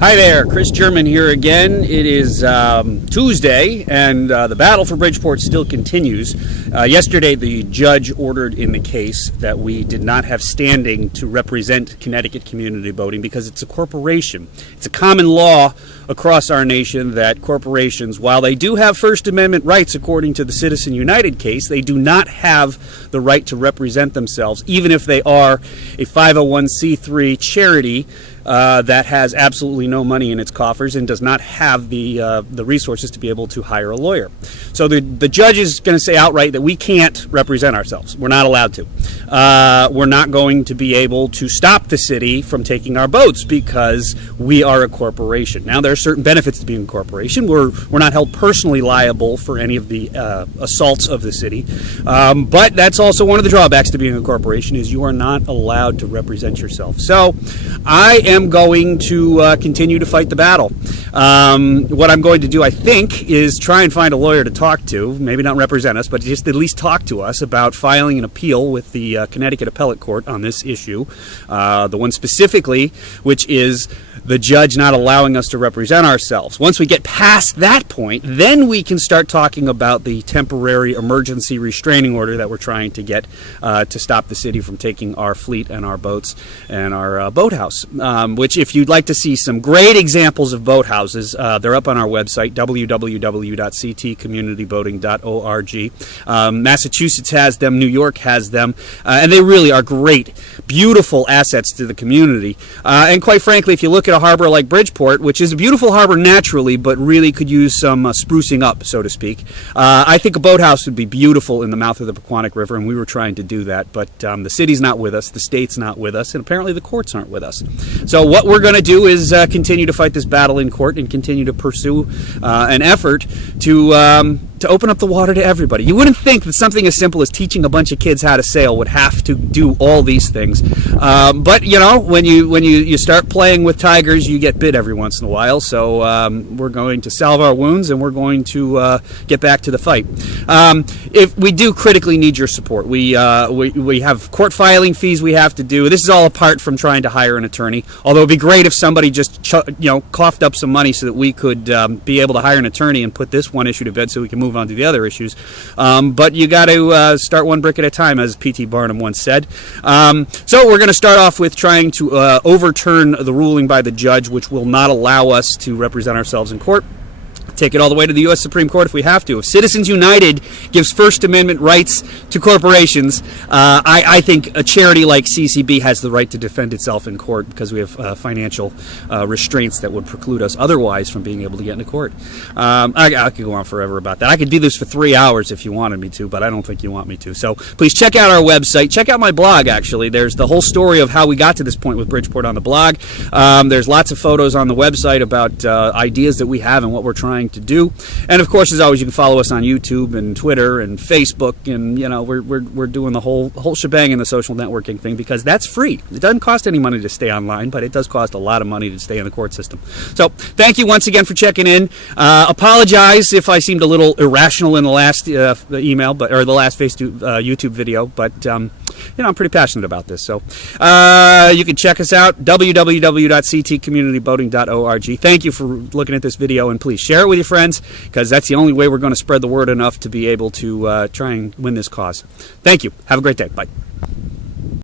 Hi there, Chris German here again. It is Tuesday, and the battle for Bridgeport still continues. Yesterday, the judge ordered in the case that we did not have standing to represent Connecticut Community Voting because it's a corporation. It's a common law across our nation that corporations, while they do have First Amendment rights according to the Citizen United case, they do not have the right to represent themselves, even if they are a 501c3 charity that has absolutely no money in its coffers and does not have the resources to be able to hire a lawyer. So the judge is going to say outright that we can't represent ourselves. We're not allowed to. We're not going to be able to stop the city from taking our votes because we are a corporation. Now, there are certain benefits to being a corporation. We're not held personally liable for any of the assaults of the city. But that's also one of the drawbacks to being a corporation is you are not allowed to represent yourself. So I am going to continue to fight the battle. What I'm going to do, I think, is try and find a lawyer to talk to, maybe not represent us, but just at least talk to us about filing an appeal with the Connecticut Appellate Court on this issue. The one specifically, which is the judge not allowing us to represent ourselves. Once we get past that point, then we can start talking about the temporary emergency restraining order that we're trying to get to stop the city from taking our fleet and our boats and our boathouse. Which, if you'd like to see some great examples of boathouses, they're up on our website, www.ctcommunityboating.org. Massachusetts has them, New York has them, and they really are great, beautiful assets to the community. And quite frankly, if you look at a harbor like Bridgeport, which is a beautiful harbor naturally, but really could use some sprucing up, so to speak, I think a boathouse would be beautiful in the mouth of the Pequannock River, and we were trying to do that, but the city's not with us, the state's not with us, and apparently the courts aren't with us. So what we're going to do is continue to fight this battle in court and continue to pursue an effort to open up the water to everybody. You wouldn't think that something as simple as teaching a bunch of kids how to sail would have to do all these things. But, you know, when you start playing with tigers, you get bit every once in a while. So we're going to salve our wounds and we're going to get back to the fight. If we do critically need your support, we have court filing fees we have to do. This is all apart from trying to hire an attorney. Although it'd be great if somebody just coughed up some money so that we could be able to hire an attorney and put this one issue to bed so we can move on to the other issues. But you got to start one brick at a time, as P.T. Barnum once said. So we're going to start off with trying to overturn the ruling by the judge, which will not allow us to represent ourselves in court. Take it all the way to the U.S. Supreme Court if we have to. If Citizens United gives First Amendment rights to corporations, I think a charity like CCB has the right to defend itself in court because we have financial restraints that would preclude us otherwise from being able to get into court. I could go on forever about that. I could do this for 3 hours if you wanted me to, but I don't think you want me to. So please check out our website. Check out my blog, actually. There's the whole story of how we got to this point with Bridgeport on the blog. There's lots of photos on the website about ideas that we have and what we're trying to do. And of course, as always, you can follow us on YouTube and Twitter and Facebook, and you know we're doing the whole shebang in the social networking thing because that's free. It doesn't cost any money to stay online, but it does cost a lot of money to stay in the court system. So thank you once again for checking in. Apologize if I seemed a little irrational in the last email, or the last YouTube video, but you know, I'm pretty passionate about this. So you can check us out, www.ctcommunityboating.org. Thank you for looking at this video, and please share it with your friends, because that's the only way we're going to spread the word enough to be able to try and win this cause. Thank you. Have a great day. Bye.